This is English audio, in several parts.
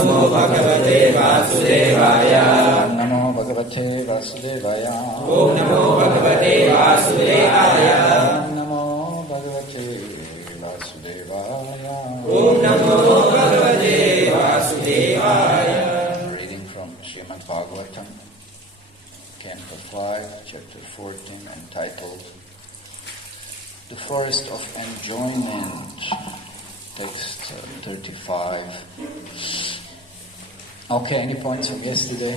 Namo Bhagavate Vasudevaya. Om Namo Bhagavate Vasudevaya. Om Namo Bhagavate Vasudevaya. Om Namo Bhagavate Vasudevaya. Om Namo Bhagavate Vasudevaya. Reading from Srimad Bhagavatam, Canto 5, Chapter 14, entitled The Forest of Enjoyment, text 35. Okay, any points from yesterday?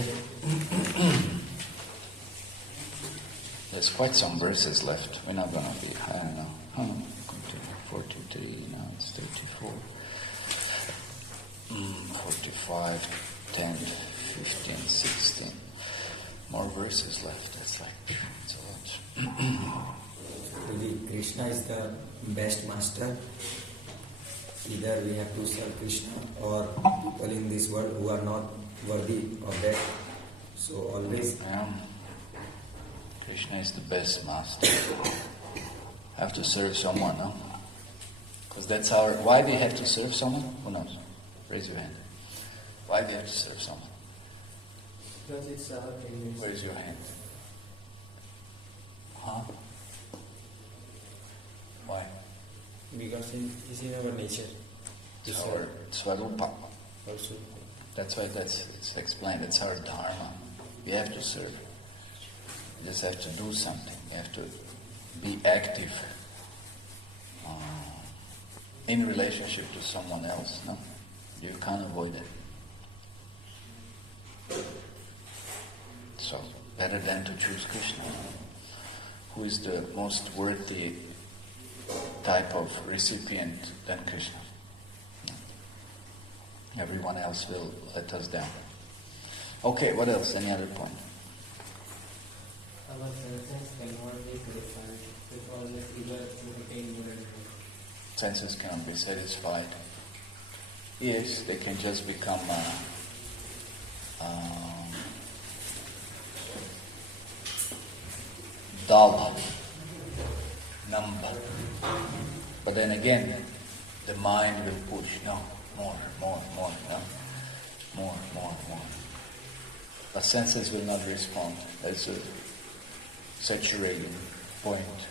There's quite some verses left. We're not going to be, I don't know, 43, now it's 34. 45, 10, 15, 16. More verses left. That's like, it's a lot. Krishna is the best master. Either we have to serve Krishna or people in this world who are not worthy of that. So always... Krishna is the best master. Have to serve someone, no? Because that's our... Why do you have to serve someone? Who knows? Raise your hand. Why do you have to serve someone? Because it's our tendency. Where's your hand? Huh? Why? Because it's in our nature. It's our Swarupa. Also. That's why it's explained. It's our dharma. We have to serve. You just have to do something. You have to be active in relationship to someone else. No, you can't avoid it. So better than to choose Krishna, who is the most worthy type of recipient than Krishna. Everyone else will let us down. Okay, what else? Any other point? Our senses cannot be purified because it's either contain good and good. Senses cannot be satisfied. Yes, they can just become dull, numb. But then again, the mind will push, no, more, no, more. The senses will not respond. That's a saturating point.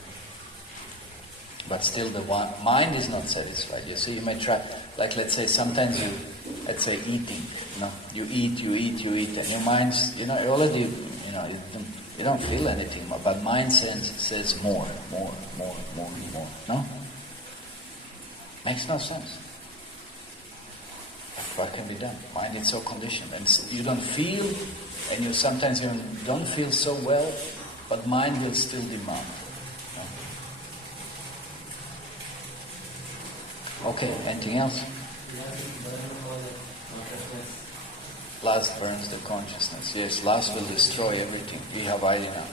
But still the mind is not satisfied. You see, you may try, like let's say sometimes let's say eating, you eat, and your mind's, already, you don't feel anything more, but mind says more, no? Makes no sense. What can be done? Mind is so conditioned, and you don't feel, and you sometimes don't feel so well, but mind will still demand. No? Okay, anything else? Lust burns the consciousness. Yes, lust will destroy everything. We have idea now.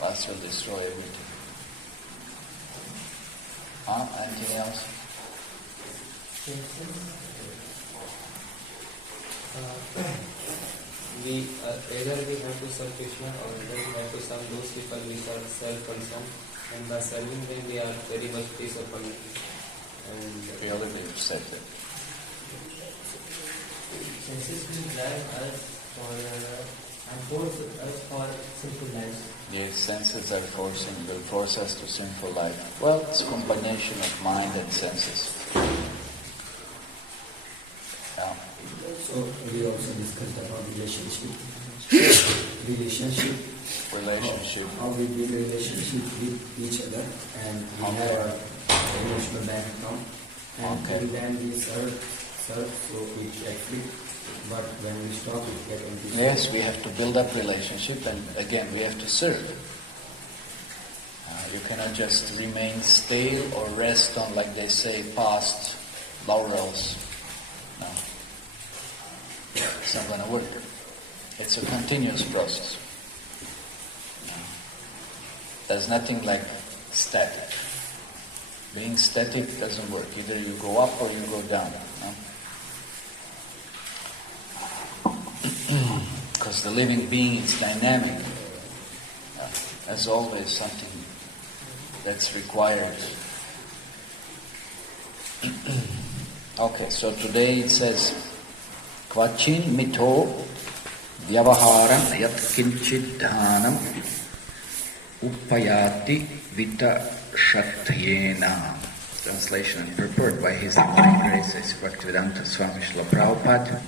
Lust will destroy everything. Anything else? Either we have to serve Krishna or either we have to serve those people which are self-concerned, and by serving them we are very much disappointed. And we already said that. Senses will drive us for and force us for sinful lives. Yes, senses will force us to sinful life. Well, it's a combination of mind and senses. Yeah. So we also discussed about relationship. How we build a relationship with each other, and we have our emotional bank account. And then we serve, so it actually. But when we stop, we get empty. Yes, we have to build up relationship, and again, we have to serve. You cannot just remain stale or rest on, like they say, past laurels. No. It's not going to work. It's a continuous process. No. There's nothing like static. Being static doesn't work. Either you go up or you go down. No? Because the living being is dynamic. There's always something that's required. Okay, so today it says, Kvachin mito vyavaharam yat kinchit dhanam uppayati vita shatyena. Translation and purport by His Divine Grace Bhaktivedanta Swami Srila Prabhupada.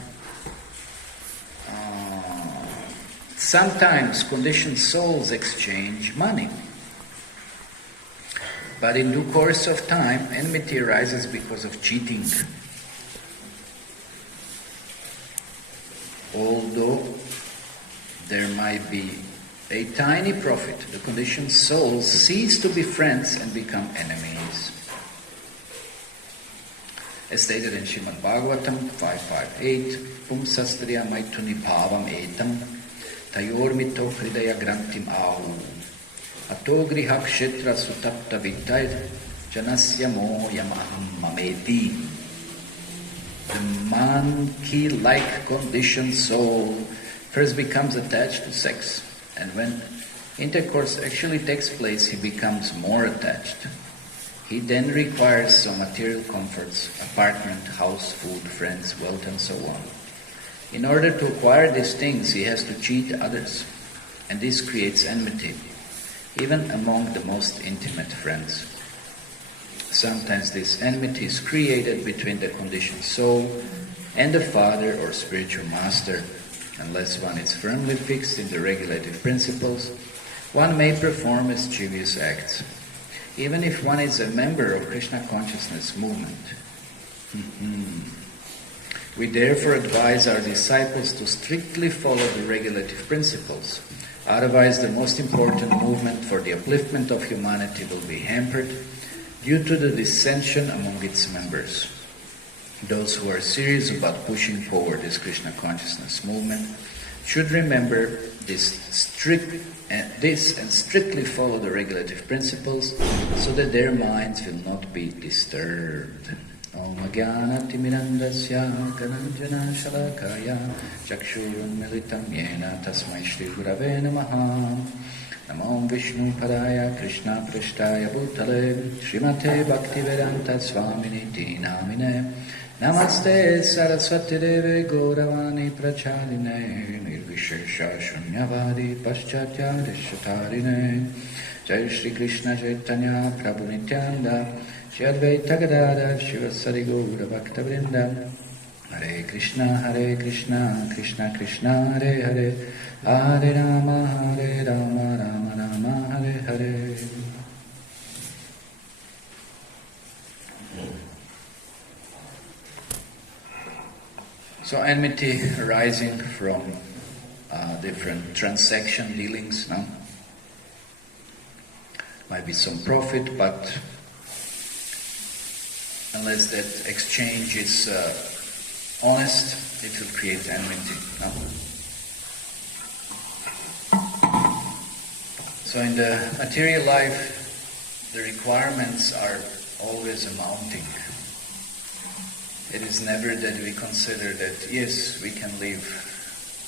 Sometimes conditioned souls exchange money. But in due course of time, enmity arises because of cheating. Although there might be a tiny profit, the conditioned souls cease to be friends and become enemies. As stated in Srimad Bhagavatam 5.5.8, Pumsastriya maituni bhavam etam tayormito hridaya grantim ahu ato griha kshetra sutapta vittayat janasya moyam aham mameti. The monkey-like conditioned soul first becomes attached to sex, and when intercourse actually takes place, he becomes more attached. He then requires some material comforts, apartment, house, food, friends, wealth, and so on. In order to acquire these things, he has to cheat others, and this creates enmity, even among the most intimate friends. Sometimes this enmity is created between the conditioned soul and the father or spiritual master. Unless one is firmly fixed in the regulative principles, one may perform mischievous acts, even if one is a member of Krishna Consciousness movement. We therefore advise our disciples to strictly follow the regulative principles. Otherwise, the most important movement for the upliftment of humanity will be hampered due to the dissension among its members. Those who are serious about pushing forward this Krishna Consciousness movement should remember this and strictly follow the regulative principles so that their minds will not be disturbed. Om Jnana Timirandasya Kananjana Shalakaya Chakshurun Militam Yena Tasmai Shri Gurave Namaha Namo Vishnu Padaya Krishna Prishtaya Bhutale Srimate Bhaktivedanta Swaminiti Namine Namaste Saraswati Deve Gauravani Prachaline Nirvishesha Shunyavadi Paschatya Rishatarine Jai Shri Krishna Chaitanya Prabhu Nityananda Shri Advaita Gadadhar Shivasari Gaura Bhakta Vrinda Hare Krishna Krishna Krishna Hare Hare Hare Rama Rama Rama Hare Hare. So enmity arising from different transaction dealings, no? Might be some profit, but unless that exchange is honest, it will create enmity, no? So in the material life, the requirements are always amounting. It is never that we consider that, yes, we can live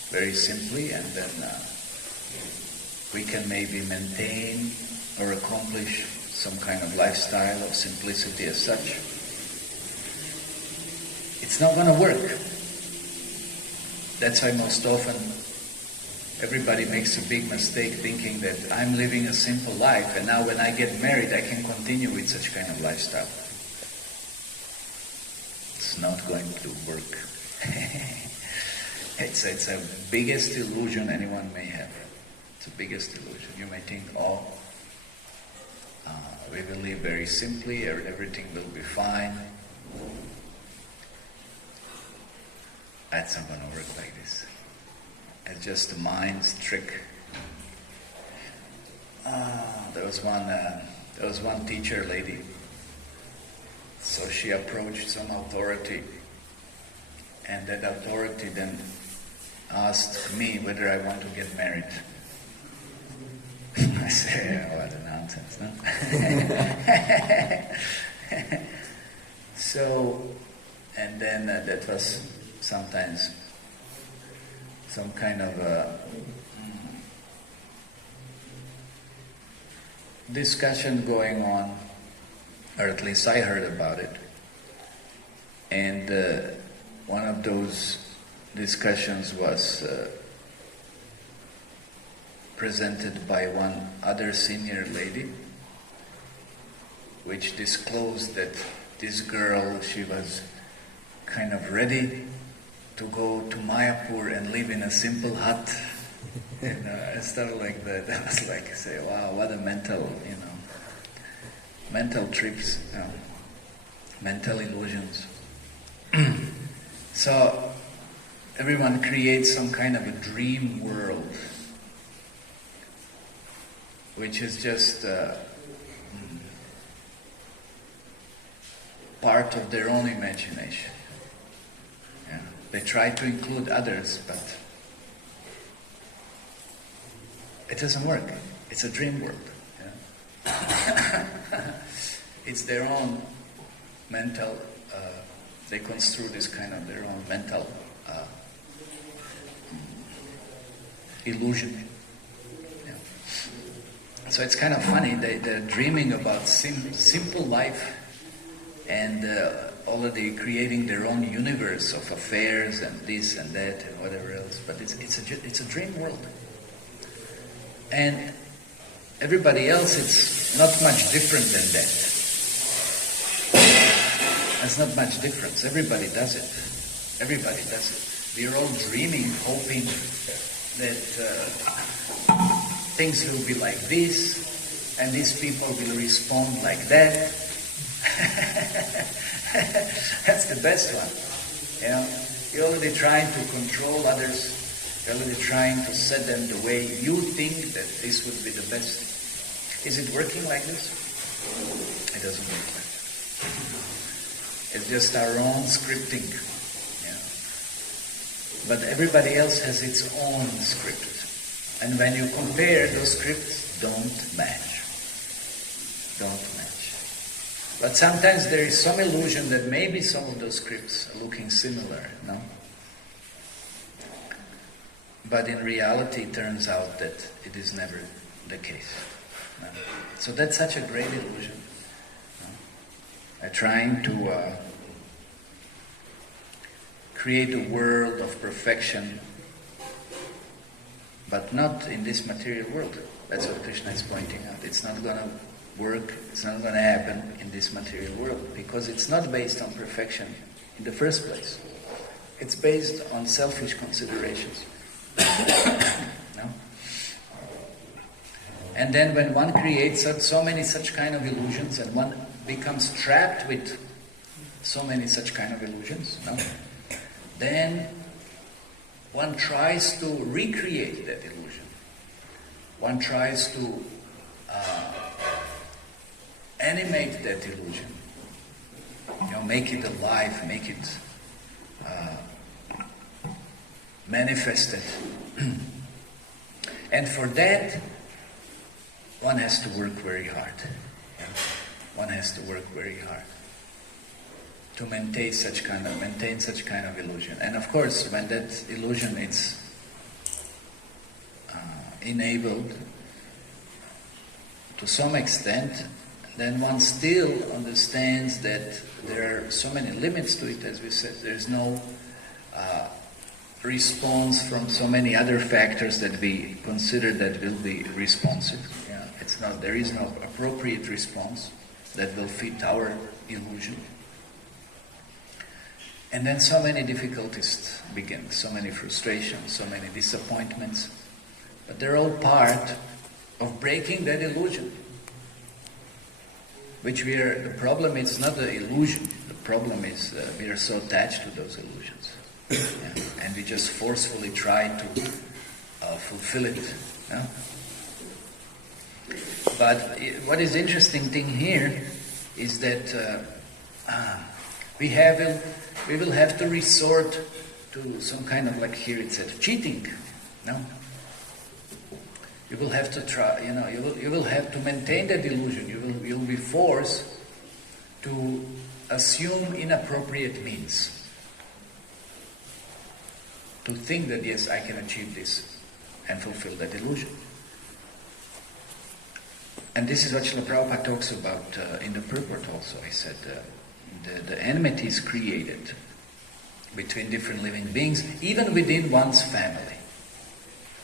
very simply and then we can maybe maintain or accomplish some kind of lifestyle of simplicity as such. It's not going to work. That's why most often everybody makes a big mistake thinking that I'm living a simple life and now when I get married I can continue with such kind of lifestyle. It's not going to work. It's the biggest illusion anyone may have. It's the biggest illusion. You may think, we will live very simply, everything will be fine. That's not going to work like this. It's just the mind's trick. There was one teacher lady. So she approached some authority, and that authority then asked me whether I want to get married. I said, what a nonsense, no? So, and then that was sometimes some kind of discussion going on, or at least I heard about it. And one of those discussions was presented by one other senior lady, which disclosed that this girl, she was kind of ready to go to Mayapur and live in a simple hut, and stuff like that. I was like, say, wow, what a mental trips, mental illusions. So everyone creates some kind of a dream world, which is just part of their own imagination. Yeah. They try to include others, but it doesn't work. It's a dream world. Yeah. It's their own mental, they construe this kind of their own mental illusion. Yeah. So it's kind of funny, they're dreaming about simple life and already creating their own universe of affairs and this and that and whatever else. But it's a dream world. And everybody else, it's not much different than that. There's not much difference. Everybody does it. Everybody does it. We are all dreaming, hoping that things will be like this, and these people will respond like that. That's the best one. You know, you're already trying to control others. You're already trying to set them the way you think that this would be the best. Is it working like this? It doesn't work like that. It's just our own scripting. Yeah. But everybody else has its own script. And when you compare, those scripts don't match. Don't match. But sometimes there is some illusion that maybe some of those scripts are looking similar, no? But in reality, it turns out that it is never the case. No? So that's such a great illusion. Trying to create a world of perfection, but not in this material world. That's what Krishna is pointing out. It's not going to work, it's not going to happen in this material world, because it's not based on perfection in the first place. It's based on selfish considerations. No? And then when one creates so many such kind of illusions, and one becomes trapped with so many such kind of illusions, no? Then one tries to recreate that illusion. One tries to animate that illusion. You know, make it alive, make it manifest it. And for that, one has to work very hard. Yeah? One has to work very hard to maintain such kind of illusion. And of course, when that illusion is enabled to some extent, then one still understands that there are so many limits to it, as we said. There's no response from so many other factors that we consider that will be responsive. Yeah, there is no appropriate response that will fit our illusion. And then so many difficulties begin, so many frustrations, so many disappointments. But they're all part of breaking that illusion. The problem is not the illusion. The problem is we are so attached to those illusions. Yeah? And we just forcefully try to fulfill it. Yeah? But what is interesting thing here is that we will have to resort to some kind of, like here it said, cheating. No? You will have to try, you will have to maintain that illusion. You'll be forced to assume inappropriate means. To think that, yes, I can achieve this and fulfill that illusion. And this is what Srila Prabhupada talks about in the purport also. He said, the enmity is created between different living beings, even within one's family,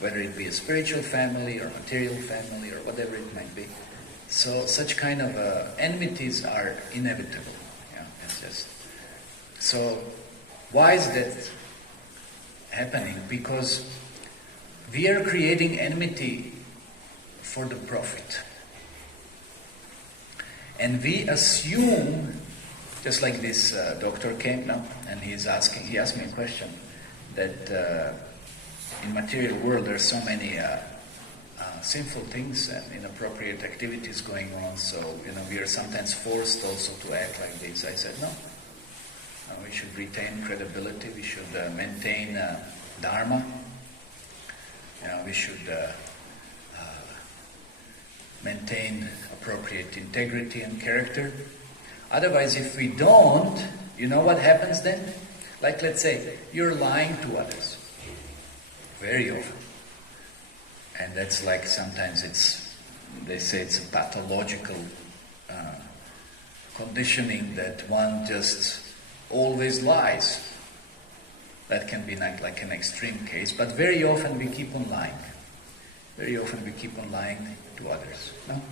whether it be a spiritual family or material family or whatever it might be. So such kind of enmities are inevitable. Yeah, it's just so. Why is that happening? Because we are creating enmity for the profit, and we assume. Just like this doctor came now, and he asked me a question that in material world there are so many sinful things and inappropriate activities going on. So we are sometimes forced also to act like this. I said no. We should retain credibility. We should maintain dharma. We should maintain appropriate integrity and character. Otherwise, if we don't, you know what happens then? Like, let's say, you're lying to others. Very often. And that's like, sometimes they say it's a pathological conditioning that one just always lies. That can be like an extreme case, but very often we keep on lying. Very often we keep on lying to others. No?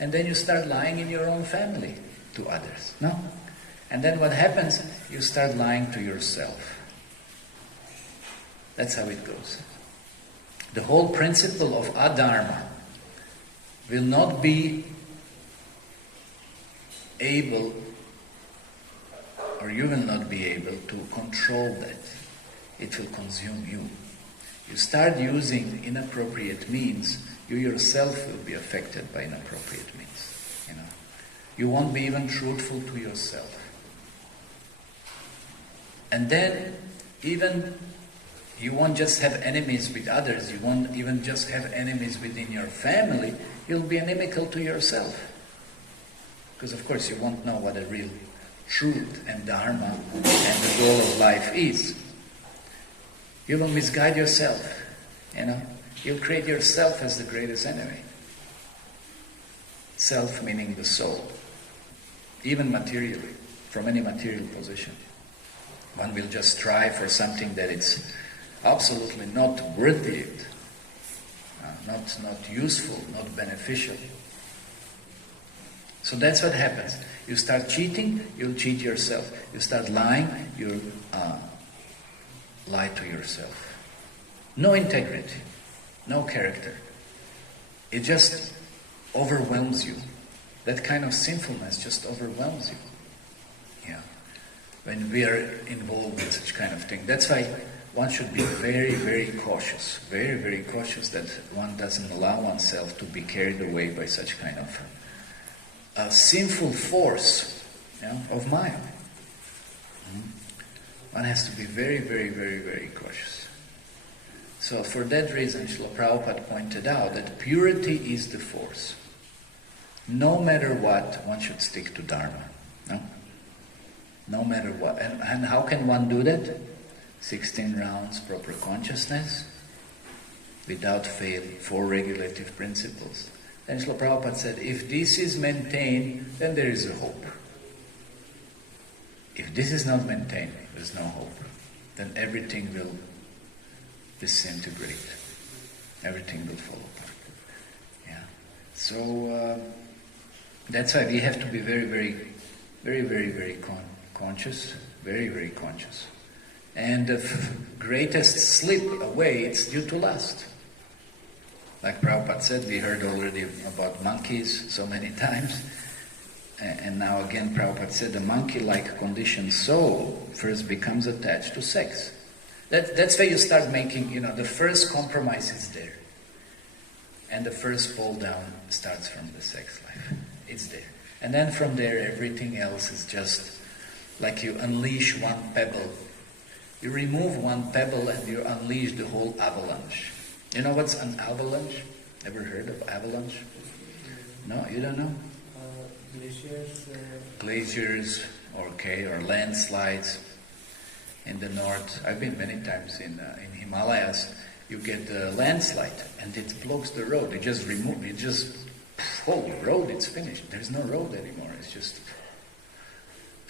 And then you start lying in your own family. To others, no? And then what happens? You start lying to yourself. That's how it goes. The whole principle of adharma will not be able, or you will not be able to control that. It will consume you. You start using inappropriate means, you yourself will be affected by inappropriate means. You won't be even truthful to yourself. And then, even you won't just have enemies with others, you won't even just have enemies within your family, you'll be inimical to yourself. Because of course you won't know what a real truth and dharma and the goal of life is. You will misguide yourself, You'll create yourself as the greatest enemy. Self meaning the soul. Even materially, from any material position. One will just strive for something that it's absolutely not worthy it, not useful, not beneficial. So that's what happens. You start cheating, you'll cheat yourself. You start lying, you'll lie to yourself. No integrity, no character. It just overwhelms you. That kind of sinfulness just overwhelms you. Yeah. When we are involved in such kind of thing. That's why one should be very, very cautious. Very, very cautious that one doesn't allow oneself to be carried away by such kind of sinful force of mind. One has to be very, very, very, very cautious. So for that reason, Srila Prabhupada pointed out that purity is the force. No matter what, one should stick to Dharma. No matter what. And how can one do that? 16 rounds, proper consciousness, without fail, 4 regulative principles. Then Srila Prabhupada said, if this is maintained, then there is a hope. If this is not maintained, there is no hope. Then everything will disintegrate. Everything will fall apart. Yeah. So that's why we have to be very, very, very, very, very conscious. Very, very conscious. And the greatest slip away, it's due to lust. Like Prabhupada said, we heard already about monkeys so many times. And now again Prabhupada said the monkey-like conditioned soul first becomes attached to sex. That's where you start making, the first compromise is there. And the first fall down starts from the sex life. It's there. And then from there everything else is just like you unleash one pebble. You remove one pebble and you unleash the whole avalanche. You know what's an avalanche? Ever heard of avalanche? No, you don't know? Glaciers. Glaciers, or landslides in the north. I've been many times in Himalayas. You get a landslide and it blocks the road. It just the road, it's finished. There's no road anymore.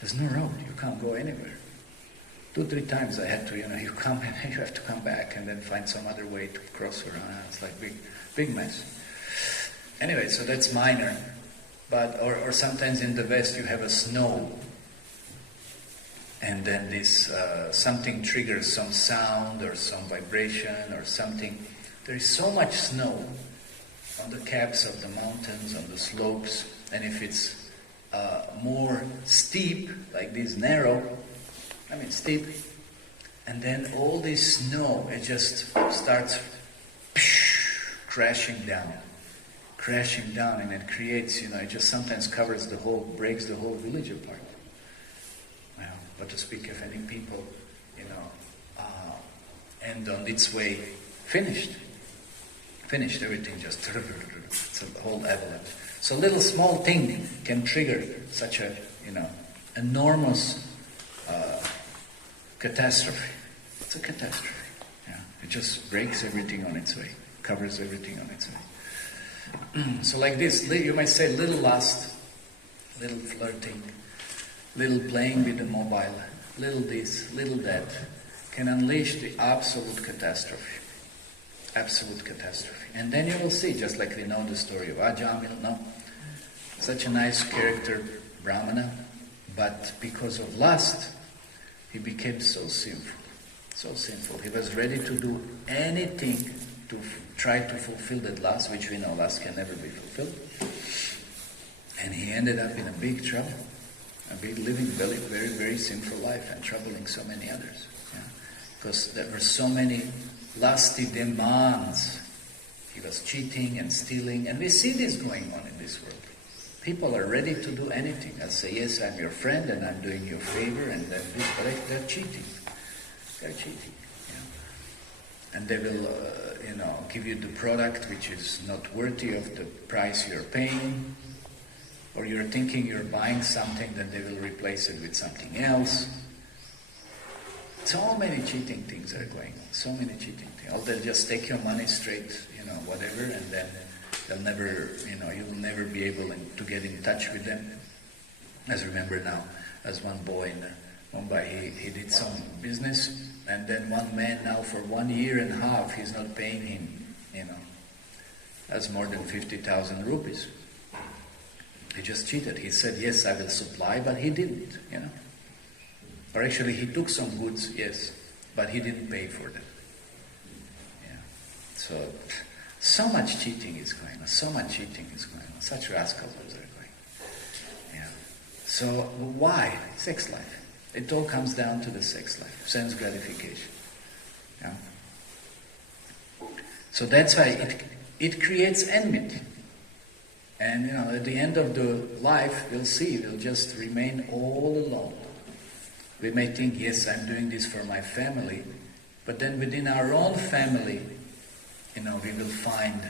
There's no road. You can't go anywhere. 2-3 times I had to, you come and you have to come back and then find some other way to cross around. It's like big mess. Anyway, so that's minor. But or sometimes in the West you have a snow, and then this something triggers some sound or some vibration or something. There is so much snow on the caps of the mountains, on the slopes, and if it's more steep, like this narrow, steep, and then all this snow, it just starts crashing down, and it creates, it just sometimes breaks the whole village apart. Well, but to speak of any people, and on its way, finished everything, just it's a whole avalanche. So little small thing can trigger such a, enormous catastrophe. It's a catastrophe. Yeah. It just breaks everything on its way, covers everything on its way. So like this, you might say little lust, little flirting, little playing with the mobile, little this, little that, can unleash the absolute catastrophe. Absolute catastrophe. And then you will see, just like we know the story of Ajamil, no? Such a nice character, Brahmana, but because of lust, he became so sinful. So sinful. He was ready to do anything to try to fulfill that lust, which we know lust can never be fulfilled. And he ended up in a big trouble. Living very, very, very sinful life and troubling so many others. Yeah? Because there were so many lusty demands. He was cheating and stealing, and we see this going on in this world. People are ready to do anything. I'll say, yes, I'm your friend and I'm doing you a favor, and then this, but they're cheating. They're cheating. Yeah? And they will, give you the product which is not worthy of the price you're paying, or you're thinking you're buying something, then they will replace it with something else. So many cheating things are going on. So many cheating things. Or they'll just take your money straight, whatever, and then they'll never, you'll never be able to get in touch with them. As I remember now, as one boy in Mumbai, he did some business, and then one man now for 1.5 years, he's not paying him, That's more than 50,000 rupees. He just cheated. He said, yes, I will supply, but he didn't, Or actually, he took some goods, yes, but he didn't pay for them. Yeah. So much cheating is going on. Such rascals are going. Yeah. So why? Sex life. It all comes down to the sex life, sense gratification. Yeah. So that's why it creates enmity. And at the end of the life, we'll see, we'll just remain all alone. We may think, yes, I'm doing this for my family, but then within our own family, we will find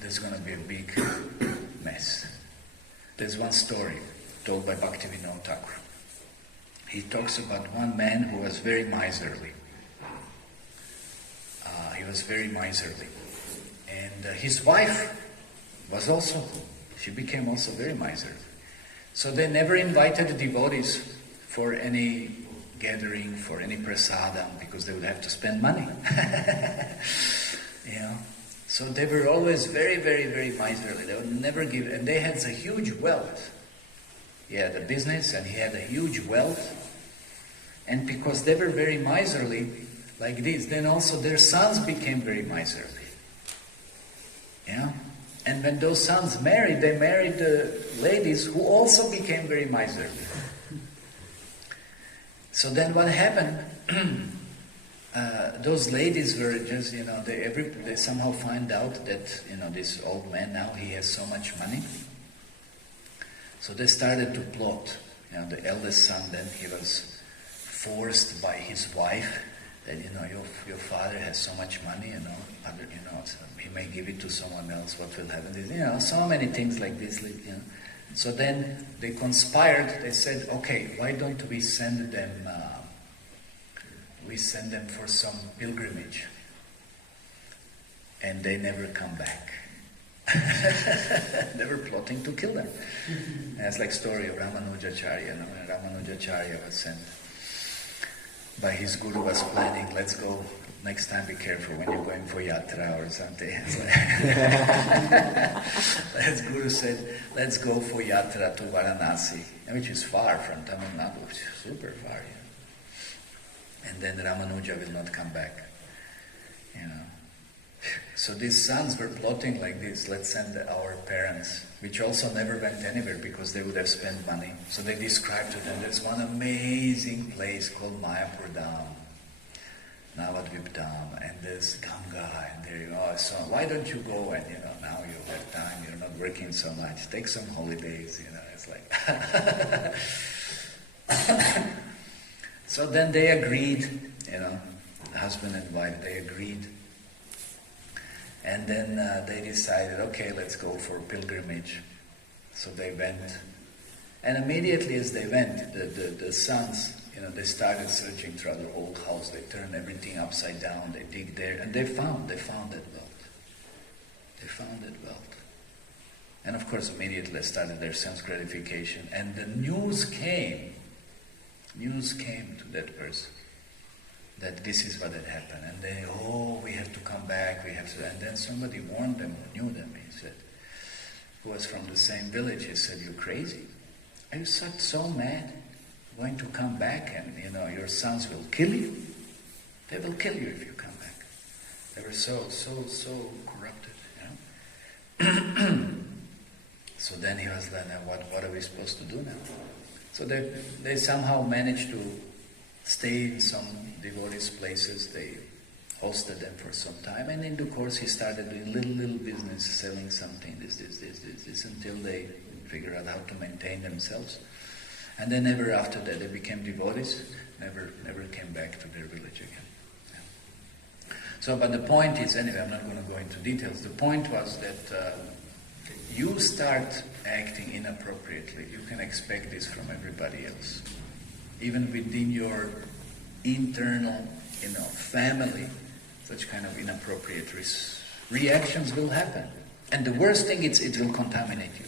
there's going to be a big mess. There's one story told by Bhaktivinoda Thakur. He talks about one man who was very miserly. And his wife she became also very miserly. So they never invited the devotees for any gathering, for any prasadam, because they would have to spend money. So they were always very, very, very miserly. They would never give, and they had a huge wealth. He had a business and he had a huge wealth. And because they were very miserly, like this, then also their sons became very miserly. And when those sons married, they married ladies who also became very miserly. So then what happened? Those ladies were just, they somehow find out that, this old man now, he has so much money. So they started to plot. The eldest son, then he was forced by his wife that, your father has so much money, so he may give it to someone else, what will happen? So many things like this, So then they conspired, they said, okay, why don't we send them for some pilgrimage? And they never come back. They were plotting to kill them. It's like story of Ramanujacharya. When Ramanujacharya was sent by his guru was planning, let's go, next time be careful when you're going for yatra or something. His guru said, let's go for yatra to Varanasi, which is far from Tamil Nadu, super far. And then Ramanuja will not come back. So these sons were plotting like this, let's send our parents, which also never went anywhere because they would have spent money. So they described to them, there's one amazing place called Mayapur Dham, Navadvip Dham, and there's Ganga, and there you are. So why don't you go and, now you have time, you're not working so much, take some holidays, it's like... So then they agreed, husband and wife, they agreed. And then they decided, okay, let's go for pilgrimage. So they went. And immediately as they went, the sons, they started searching throughout their old house. They turned everything upside down. They dig there. And they found that wealth. They found that wealth. And of course, immediately they started their sense gratification. And the news came to that person that this is what had happened. And they, we have to come back, we have to... And then somebody warned them, who knew them, he said, who was from the same village, he said, you're crazy. Are you so mad? Going to come back and, your sons will kill you? They will kill you if you come back. They were so corrupted, So then he was like, what are we supposed to do now? So they somehow managed to stay in some devotees' places. They hosted them for some time, and in due course he started doing little business, selling something, this, until they figured out how to maintain themselves. And then ever after that they became devotees, never came back to their village again. Yeah. So, but the point is, anyway, I'm not going to go into details. The point was that you start acting inappropriately, you can expect this from everybody else. Even within your internal, family, such kind of inappropriate reactions will happen. And the worst thing is it will contaminate you.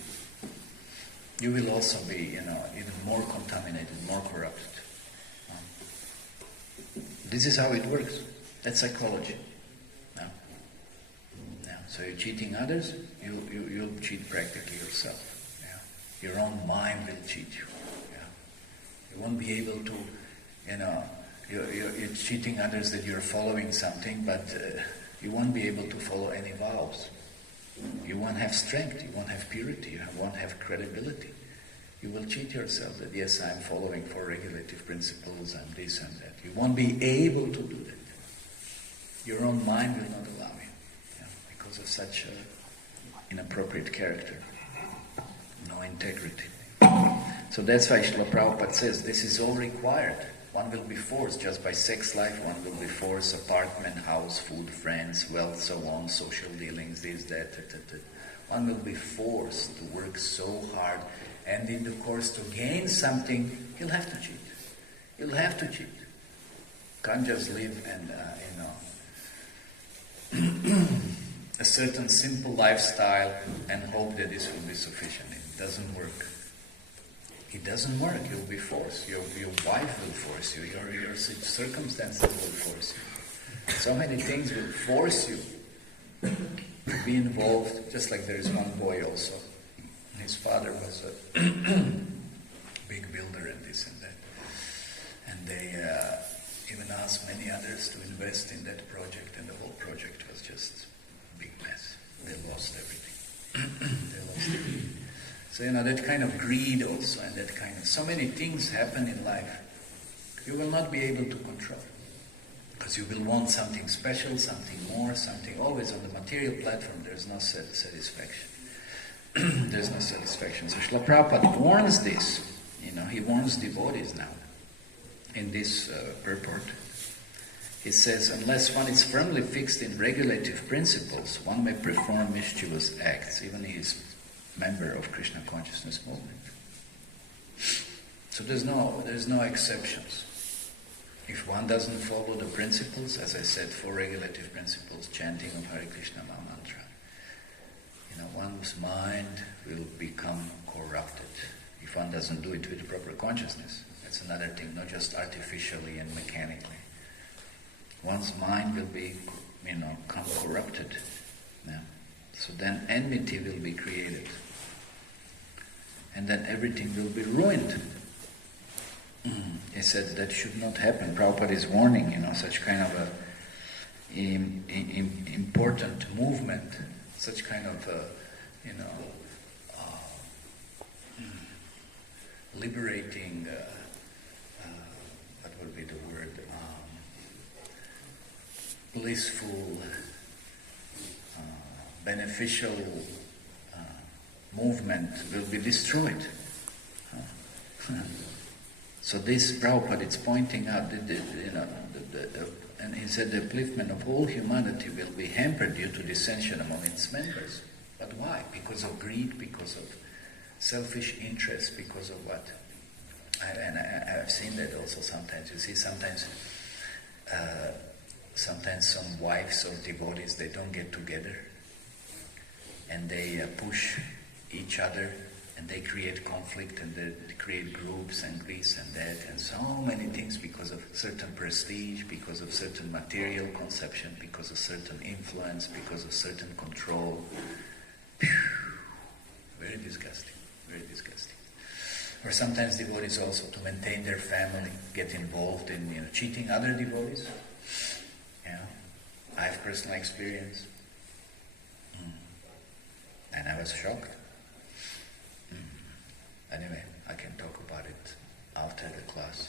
You will also be, even more contaminated, more corrupted. This is how it works. That's psychology. So you're cheating others, you'll cheat practically yourself. Yeah. Your own mind will cheat you. Yeah. You won't be able to, you're cheating others that you're following something, but you won't be able to follow any vows. You won't have strength, you won't have purity, you won't have credibility. You will cheat yourself that, yes, I'm following 4 regulative principles, I'm this and that. You won't be able to do that. Your own mind will not allow you, because of such inappropriate character, no integrity. So that's why Srila Prabhupada says this is all required. One will be forced just by sex life, one will be forced apartment, house, food, friends, wealth, so on, social dealings, this, that. One will be forced to work so hard, and in the course to gain something, he'll have to cheat. He'll have to cheat. Can't just live and, a certain simple lifestyle and hope that this will be sufficient. It doesn't work. It doesn't work. You'll be forced. Your wife will force you. Your circumstances will force you. So many things will force you to be involved. Just like there is one boy also. His father was a big builder and this and that. And they even asked many others to invest in that project, and the whole project was just a big mess. They lost everything. So, that kind of greed also, and that kind of... So many things happen in life you will not be able to control. Because you will want something special, something more, something... Always on the material platform, there's no satisfaction. There's no satisfaction. So Srila Prabhupada warns this. He warns devotees now in this purport. He says, unless one is firmly fixed in regulative principles, one may perform mischievous acts, even he is member of Krishna Consciousness movement. So there's no exceptions. If one doesn't follow the principles, as I said, 4 regulative principles, chanting of Hare Krishna mantra, one's mind will become corrupted if one doesn't do it with the proper consciousness. That's another thing, not just artificially and mechanically. One's mind will be, come corrupted. Yeah? So then enmity will be created. And then everything will be ruined. He said that should not happen. Prabhupada is warning, such kind of a important movement, such kind of liberating, what would be the word, blissful, beneficial movement will be destroyed. So this Prabhupada is pointing out and he said the upliftment of all humanity will be hampered due to dissension among its members. But why? Because of greed, because of selfish interest, because of what? I've seen that also sometimes. You see, sometimes some wives or devotees, they don't get together and they push each other and they create conflict and they create groups and this and that and so many things because of certain prestige, because of certain material conception, because of certain influence, because of certain control. Very disgusting, very disgusting. Or sometimes devotees also, to maintain their family, get involved in cheating other devotees. I have personal experience. And I was shocked. Anyway, I can talk about it after the class.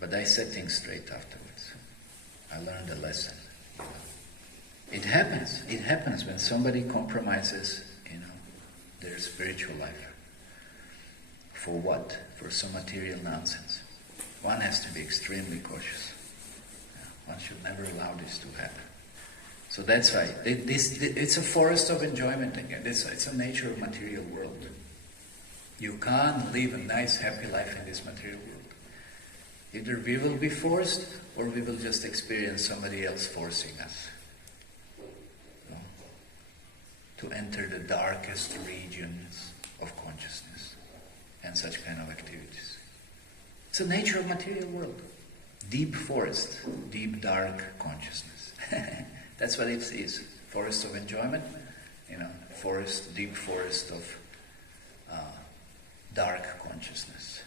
But I set things straight afterwards. I learned a lesson. It happens. It happens when somebody compromises, their spiritual life. For what? For some material nonsense. One has to be extremely cautious. One should never allow this to happen. So that's why it's a forest of enjoyment again. It's a nature of material world. You can't live a nice, happy life in this material world. Either we will be forced, or we will just experience somebody else forcing us to enter the darkest regions of consciousness and such kind of activities. It's the nature of material world. Deep forest, deep dark consciousness. That's what it is. Forest of enjoyment, forest, deep forest of dark consciousness.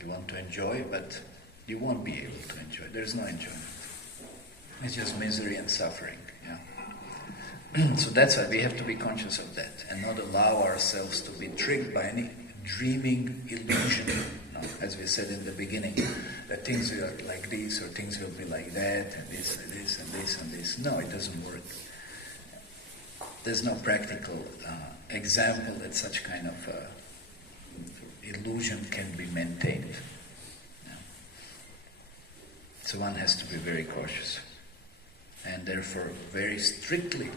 You want to enjoy, but you won't be able to enjoy. There's no enjoyment. It's just misery and suffering. So that's why we have to be conscious of that and not allow ourselves to be tricked by any dreaming illusion. As we said in the beginning, that things are like this or things will be like that and this and this and this and this. No, it doesn't work. There's no practical example that such kind of illusion can be maintained. So one has to be very cautious. And therefore very strictly,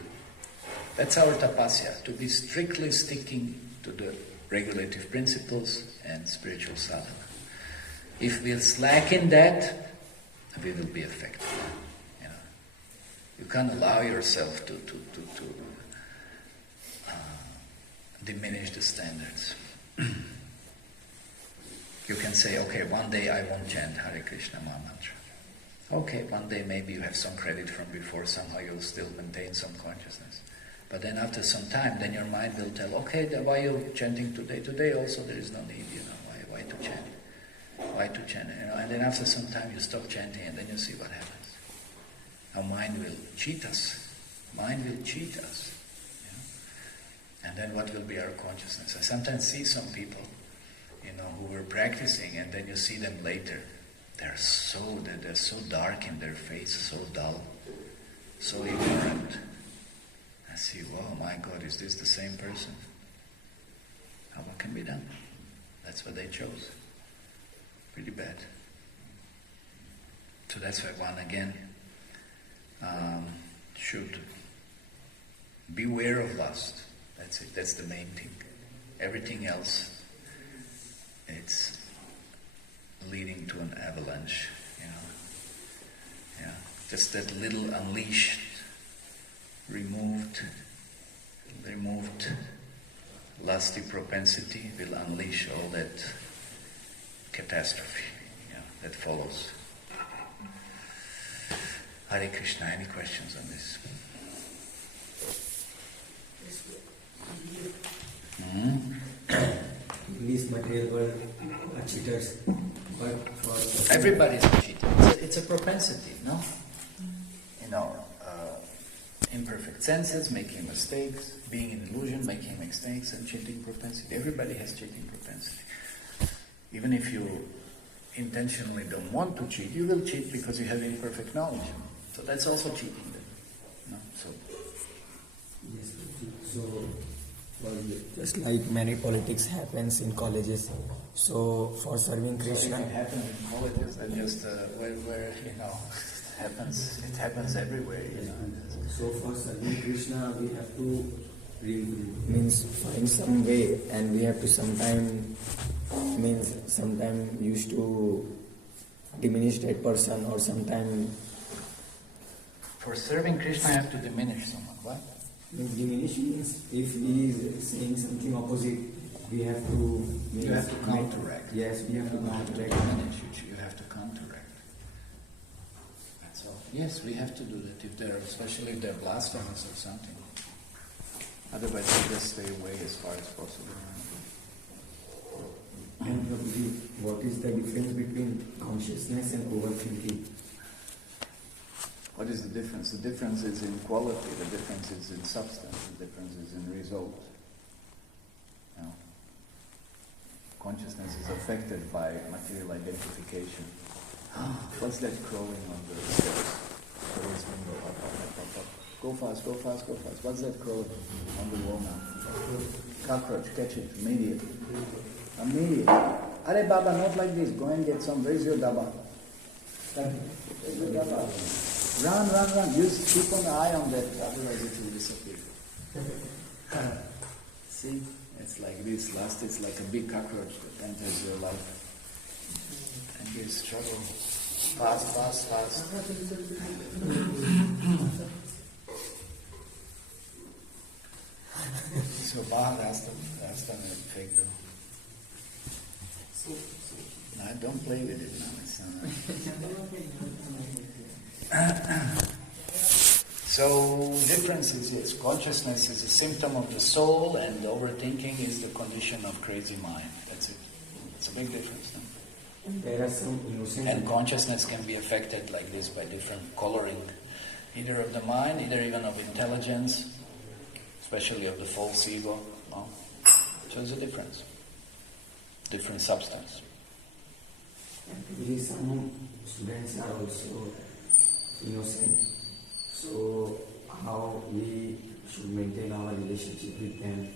that's our tapasya, to be strictly sticking to the regulative principles and spiritual sadhana. If we'll slacken that, we will be affected. You can't allow yourself to diminish the standards. You can say, okay, one day I won't chant Hare Krishna Mahamantra. Okay, one day maybe you have some credit from before, somehow you'll still maintain some consciousness. But then after some time, then your mind will tell, okay, why are you chanting today? Today also there is no need, why to chant? Why to chant? And then after some time you stop chanting and then you see what happens. Our mind will cheat us. Mind will cheat us. And then what will be our consciousness? I sometimes see some people, who were practicing, and then you see them later. They're so dark in their face, so dull, so ignorant. I see, oh my God, is this the same person? What can be done? That's what they chose. Pretty bad. So that's why one again should beware of lust. That's it. That's the main thing. Everything else, it's leading to an avalanche. Just that little unleashed, removed lusty propensity will unleash all that catastrophe that follows. Hare Krishna, any questions on this? In this material world are cheaters, but for everybody's a cheater. It's a propensity, no? In our imperfect senses, making mistakes, being in illusion, making mistakes, and cheating propensity. Everybody has cheating propensity. Even if you intentionally don't want to cheat, you will cheat because you have imperfect knowledge. So that's also cheating then. No? So yes, so just like many politics happens in colleges, so for serving Krishna, it happens in colleges and just where it happens everywhere. So for serving Krishna, we have to means find some way, and we have to sometime used to diminish that person, or sometime. For serving Krishna, you have to diminish someone. What? Diminish means if he is saying something opposite, we have to. You have to counteract. Yes, we have to counteract. You have to counteract. That's all. Yes, we have to do that. Especially if they're blasphemous or something. Otherwise, we just stay away as far as possible. And Prabhuji, what is the difference between consciousness and overthinking? What is the difference? The difference is in quality, the difference is in substance, the difference is in result. Consciousness is affected by material identification. What's that crawling on the stairs? Go fast, go fast, go fast. What's that crawling on the wall now? Cockroach, catch it immediately. Immediately. Are Baba, not like this. Go and get some. Where's your daba? Where's your daba? Run. You keep an eye on that, otherwise it will disappear. See? It's like this. Last it's like a big cockroach that enters your life. And you struggle. Fast. So Baha asked them a fake though. No, don't play with it now. It's not. So difference is yes, consciousness is a symptom of the soul, and overthinking is the condition of crazy mind. That's it. It's a big difference. No? There are some innocent. And consciousness can be affected like this by different coloring, either of the mind, either even of intelligence, especially of the false ego. No? So there's a difference. Different substance. Some students are also innocent. So how we should maintain our relationship with them?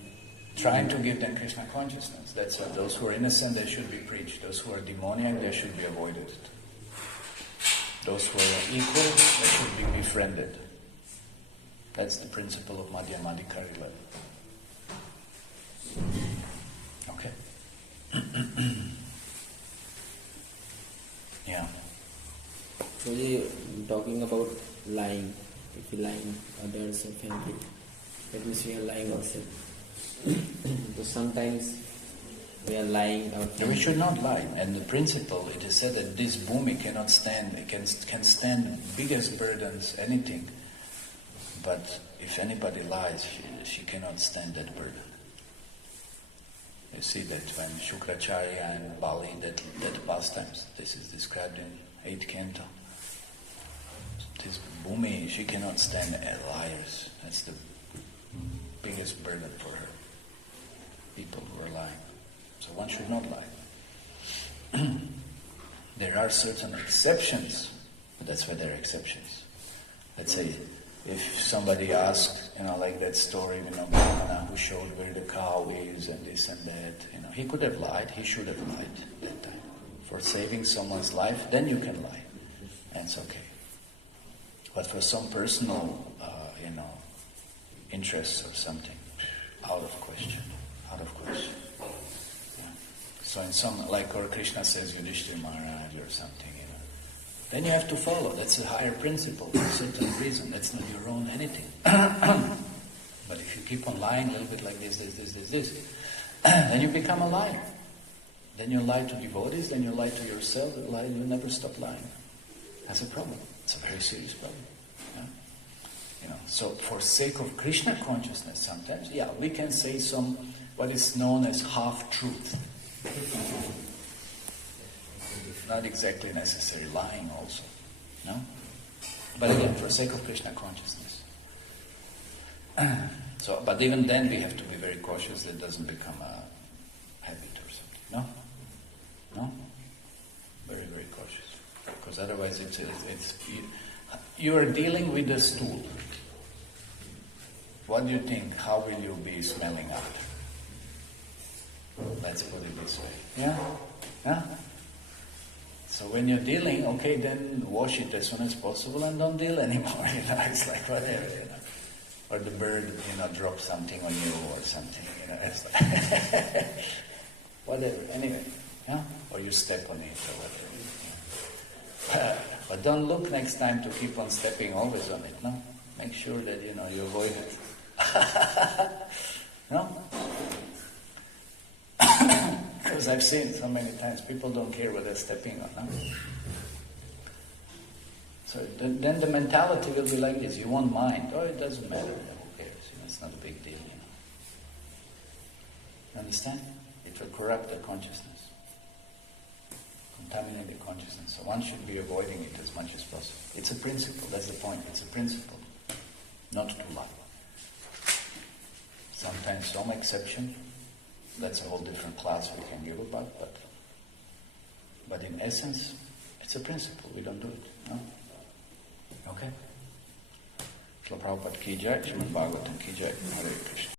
Trying to give them Krishna consciousness. That's it. Those who are innocent, they should be preached. Those who are demoniac, they should be avoided. Those who are equal, they should be befriended. That's the principle of Madhyamadikari level. Okay. Yeah. So we talking about lying. If we lie others or family, that means we are lying ourselves. So sometimes we are lying our family. We should not lie. And the principle, it is said that this bhumi cannot stand, it can stand biggest burdens, anything. But if anybody lies, she cannot stand that burden. You see that when Shukracharya and Bali, that pastimes, this is described in 8th canto. This bhumi, she cannot stand liars. That's the biggest burden for her. People who are lying. So one should not lie. There are certain exceptions, but that's why there are exceptions. Let's say, if somebody asks, like that story, Brahmana who showed where the cow is and this and that, he could have lied, he should have lied that time. For saving someone's life, then you can lie. And it's okay. But for some personal, interests or something, out of question. Yeah. So in some, like or Krishna says, Yudhishthira Maharaj or something, then you have to follow. That's a higher principle for a certain reason. That's not your own anything. But if you keep on lying a little bit like this, then you become a liar. Then you lie to devotees, then you lie to yourself, you never stop lying. That's a problem. It's a very serious problem. Yeah? So for sake of Krishna consciousness sometimes, we can say some, what is known as half-truth. Not exactly necessary lying also. No? But again, for sake of Krishna consciousness. But even then we have to be very cautious that it doesn't become a habit or something. No? Very, very cautious. Because otherwise you are dealing with a stool. What do you think? How will you be smelling after? Let's put it this way. Yeah? So when you're dealing, okay, then wash it as soon as possible and don't deal anymore. It's like whatever. Or the bird, drops something on you or something. It's like whatever. Anyway, or you step on it or whatever. But don't look next time to keep on stepping always on it. No, make sure that you avoid it. No. Because I've seen so many times people don't care what they're stepping on. No? So then the mentality will be like this. You won't mind. Oh, it doesn't matter. Who cares? It's not a big deal. Understand? It will corrupt the consciousness, contaminate the consciousness. So one should be avoiding it as much as possible. It's a principle. That's the point. It's a principle, not to lie. Sometimes some exception. That's a whole different class we can give about, but in essence, it's a principle. We don't do it. No? Okay? Srila Prabhupada ki jai, Srimad Bhagavatam ki jai, Hare Krishna.